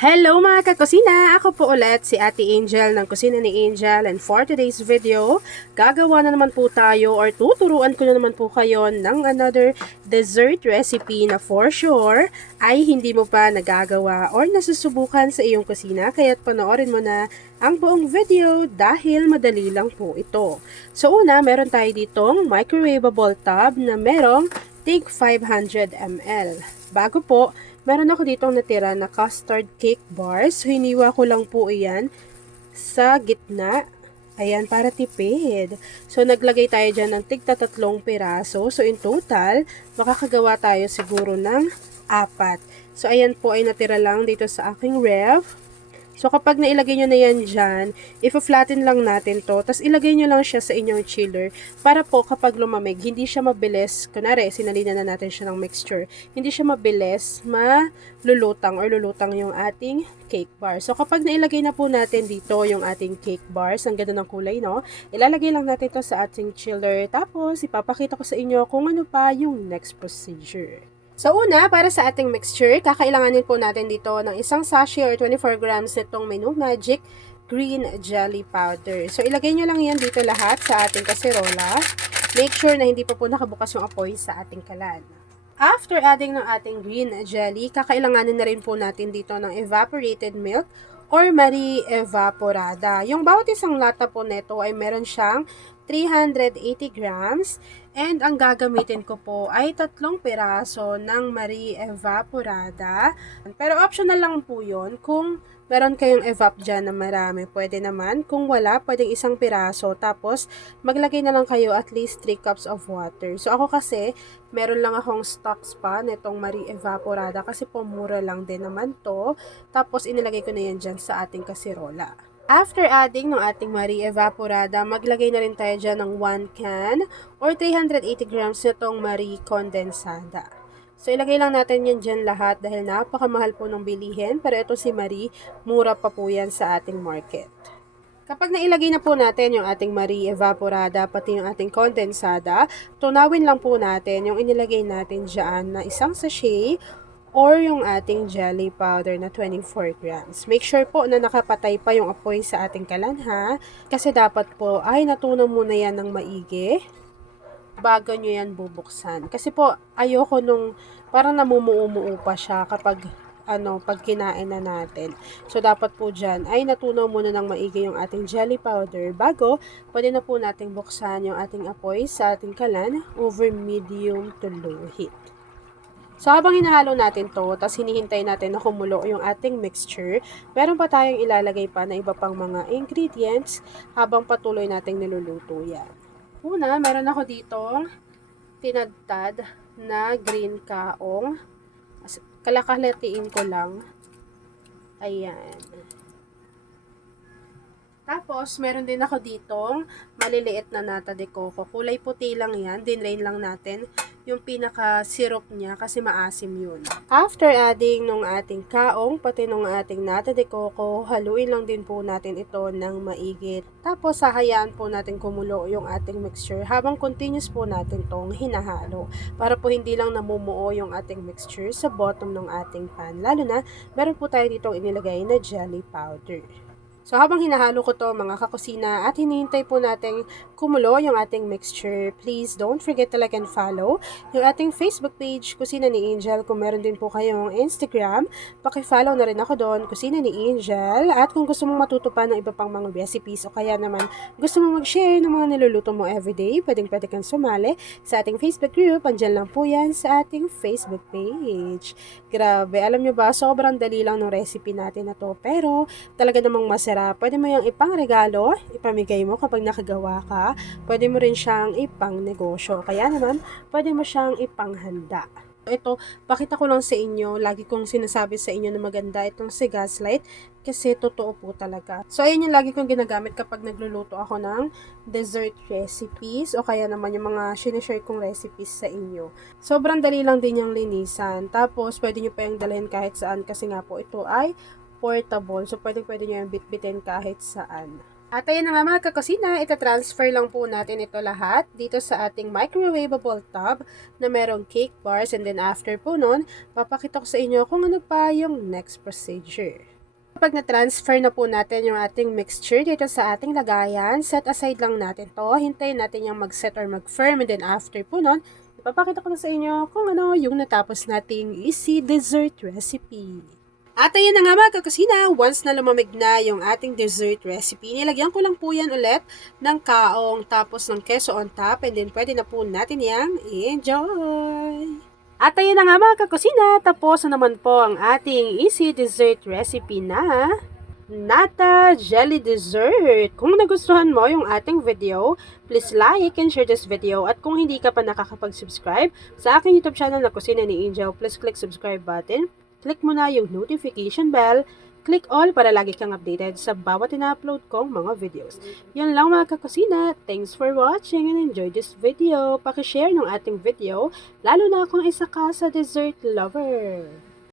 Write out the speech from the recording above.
Hello mga kakusina! Ako po ulit si Ate Angel ng Kusina ni Angel, and for today's video, gagawa na naman po tayo or tuturuan ko na naman po kayo ng another dessert recipe na for sure ay hindi mo pa nagagawa or nasusubukan sa iyong kusina, kaya't panoorin mo na ang buong video dahil madali lang po ito. So una, meron tayo ditong microwavable tub na merong tig 500 ml. Bago po, meron ako ditong natira na custard cake bars. So, hiniwa ko lang po iyan sa gitna. Ayan, para tipid. So, naglagay tayo dyan ng tigta 3 piraso. So, in total, makakagawa tayo siguro ng 4. So, ayan po ay natira lang dito sa aking ref. So, kapag nailagay nyo na yan dyan, i-flatten lang natin to. Tapos, ilagay nyo lang siya sa inyong chiller para po kapag lumamig, hindi siya mabilis. Kunwari, sinalina na natin siya ng mixture. Hindi siya mabilis malulutang or lulutang yung ating cake bar. So, kapag nailagay na po natin dito yung ating cake bars, ang ganda ng kulay, no? Ilalagay lang natin to sa ating chiller. Tapos, ipapakita ko sa inyo kung ano pa yung next procedure. So una, para sa ating mixture, kakailanganin po natin dito ng isang sachet or 24 grams nitong Menu Magic Green Jelly Powder. So ilagay nyo lang yan dito lahat sa ating kaserola. Make sure na hindi pa po nakabukas yung apoy sa ating kalan. After adding ng ating green jelly, kakailanganin na rin po natin dito ng evaporated milk or Marie Evaporada. Yung bawat isang lata po nito ay meron siyang 380 grams. And ang gagamitin ko po ay 3 piraso ng Marie Evaporada. Pero optional lang po yun. Kung meron kayong evap dyan na marami, pwede naman. Kung wala, pwedeng 1 piraso. Tapos, maglagay na lang kayo at least 3 cups of water. So, ako kasi, meron lang akong stocks pa nitong Marie Evaporada kasi po mura lang din naman to. Tapos, inilagay ko na yan dyan sa ating kasirola. After adding ng ating Marie Evaporada, maglagay na rin tayo dyan ng 1 can or 380 grams nitong Marie Condensada. So, ilagay lang natin yan dyan lahat dahil napakamahal po ng bilihin. Pero ito si Marie, mura pa po yan sa ating market. Kapag nailagay na po natin yung ating Marie Evaporada, pati yung ating Condensada, tunawin lang po natin yung inilagay natin dyan na isang sachet or yung ating jelly powder na 24 grams. Make sure po na nakapatay pa yung apoy sa ating kalan ha. Kasi dapat po ay natunaw muna yan ng maigi bago nyo yan bubuksan. Kasi po ayoko nung parang namumuo-muo pa siya kapag pag kinain na natin. So dapat po dyan ay natunaw muna ng maigi yung ating jelly powder bago pwede na po nating buksan yung ating apoy sa ating kalan over medium to low heat. So, habang hinahalo natin to, tapos hinihintay natin na kumulo yung ating mixture, meron pa tayong ilalagay pa na iba pang mga ingredients habang patuloy nating niluluto yan. Una, meron ako ditong tinadtad na green kaong. Kalakalatiin ko lang. Ayan. Tapos, meron din ako ditong maliliit na nata de coco. Kulay puti lang yan. Dinrain lang natin yung pinaka-syrup niya kasi maasim yun. After adding nung ating kaong, pati nung ating nata de coco, haluin lang din po natin ito ng maigit. Tapos, hahayaan po natin kumulo yung ating mixture habang continuous po natin tong hinahalo. Para po hindi lang namumuo yung ating mixture sa bottom ng ating pan. Lalo na, meron po tayo ditong inilagay na jelly powder. So, habang hinahalo ko to mga kakusina at hinihintay po natin kumulo yung ating mixture, please don't forget to like and follow yung ating Facebook page, Kusina ni Angel. Kung meron din po kayong Instagram, paki-follow na rin ako doon, Kusina ni Angel. At kung gusto mong matuto pa ng iba pang mga recipes o kaya naman gusto mong mag-share ng mga niluluto mo everyday, pwedeng-pwede kang sumali sa ating Facebook group. Andyan lang po yan sa ating Facebook page. Grabe, alam nyo ba, sobrang dali lang ng recipe natin na to. Pero, talaga namang masarap. Pwede mo yung ipang-regalo, ipamigay mo kapag nakagawa ka. Pwede mo rin siyang ipang-negosyo. Kaya naman, pwede mo siyang ipanghanda. Ito, pakita ko lang sa inyo, lagi kong sinasabi sa inyo na maganda itong si Gaslight kasi totoo po talaga. So, ayun yung lagi kong ginagamit kapag nagluluto ako ng dessert recipes o kaya naman yung mga sinishare kong recipes sa inyo. Sobrang dali lang din yung linisan. Tapos, pwede nyo pa yung dalhin kahit saan kasi nga po ito ay portable. So, pwede nyo yung bitbitin kahit saan. At ayan na nga mga kakusina, ita-transfer lang po natin ito lahat dito sa ating microwavable tub na merong cake bars. And then after po nun, papakita ko sa inyo kung ano pa yung next procedure. Kapag na-transfer na po natin yung ating mixture dito sa ating lagayan, set aside lang natin to. Hintayin natin yung mag-set or mag-firm. And then after po nun, ipapakita ko na sa inyo kung ano yung natapos nating easy dessert recipe. At ayan na nga mga kakusina, once na lumamig na yung ating dessert recipe, nilagyan ko lang po yan ulit ng kaong tapos ng keso on top. And then pwede na po natin yang enjoy! At ayun na nga mga kakusina, tapos na naman po ang ating easy dessert recipe na Nata Jelly Dessert. Kung nagustuhan mo yung ating video, please like and share this video. At kung hindi ka pa nakakapag-subscribe sa aking YouTube channel na Kusina ni Angel, please click subscribe button. Click mo na yung notification bell. Click all para lagi kang updated sa bawat ina-upload kong mga videos. Yun lang mga kakusina. Thanks for watching and enjoy this video. Pakishare ng ating video, lalo na kung isa ka sa dessert lover.